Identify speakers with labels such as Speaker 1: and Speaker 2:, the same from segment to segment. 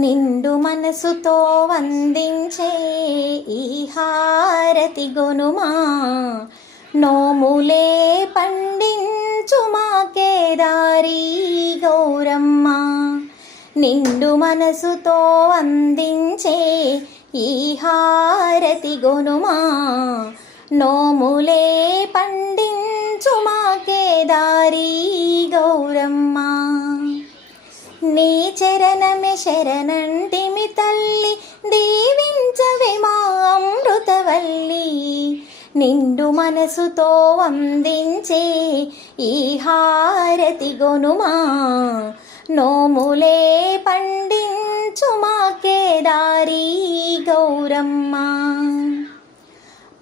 Speaker 1: నిండు మనసుతో వందించే ఈ హారతి గొనుమా. నోములే పండించు మా కేదారి గౌరమ్మ. నిండు మనసుతో అందించే ఈ హారతి గొనుమా. నోములే పండి శరణంటిమి తల్లి దీవించవే మా అమృతవల్లి. నిండు మనసుతో అందించే ఈ హారతి గొనుమా. నోములే పండించు మా కేదారి గౌరమ్మ.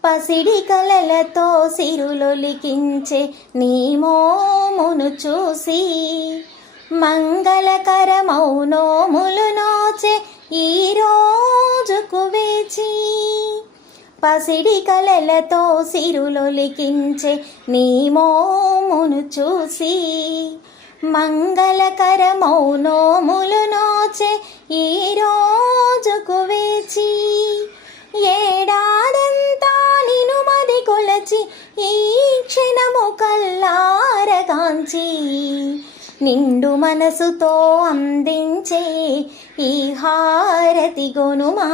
Speaker 1: పసిడి కలలతో సిరులొలికించే నీ మోమును చూసి మంగళకరమౌనోములు నోచే ఈ రోజుకు వేచి పసిడి కలలతో సిరులొలికించే నీ మోమును చూసి మంగళకరమౌనోములు నోచే ఈ రోజుకు వేచి ఏడాదంతా నిను మది కొలచి ఈ క్షణము కల్లారగాంచి నిండు మనసుతో అందించే ఈ హారతి గొనుమా.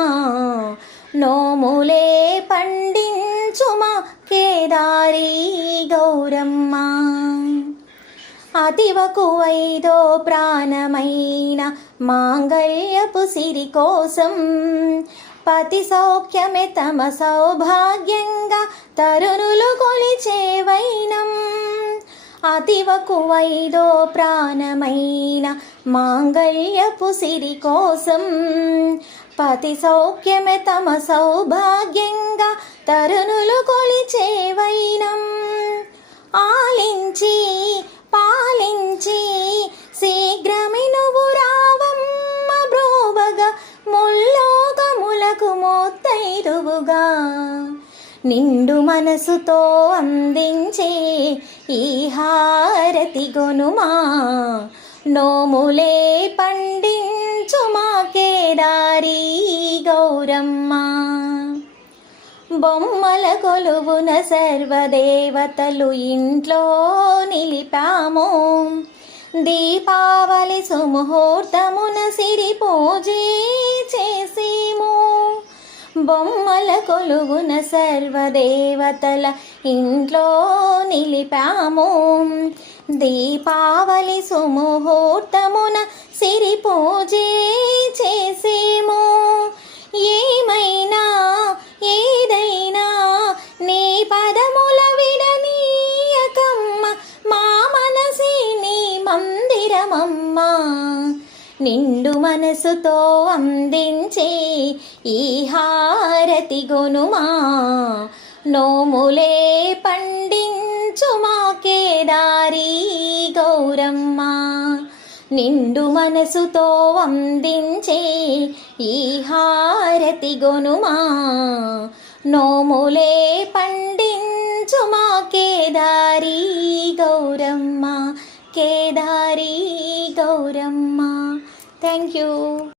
Speaker 1: నోములే పండించుమా కేదారి గౌరమ్మ. అతివకువైదో ప్రాణమైన మాంగళ్యపు సిరి కోసం పతి సౌఖ్యమే తమ సౌభాగ్యంగా తరుణులు కొలిచేవై అతివకువైదో ప్రాణమైన మాంగళ్యపు సిరి కోసం పతి సౌఖ్యమే తమ సౌభాగ్యంగా తరుణులు కొలిచే నిండు మనసుతో అందించే ఈ హారతి గొనుమా. నోములే పండించు మా కేదారి గౌరమ్మ. బొమ్మల కొలువున సర్వదేవతలు ఇంట్లో నిలిపాము. దీపావళి సుముహూర్తమున సిరి పూజే బొమ్మల కొలుగున సర్వదేవతల ఇంట్లో నిలిపాము. దీపావళి సుముహూర్తమున సిరి పూజే చేసేము. ఏమైనా ఏదైనా నీ పదముల విడనీయకమ్మ మా మనసి నీ మందిరమమ్మా. నిండు మనసుతో అందించే ఈ హారతి గొనుమా. నోములే పండించు మాకే దారి గౌరమ్మ. నిండు మనసుతో అందించే ఈ హారతి గొనుమా. నోములే పండించు మా కేదారి గౌరమ్మ. కేదారి గౌరమ్మ. Thank you.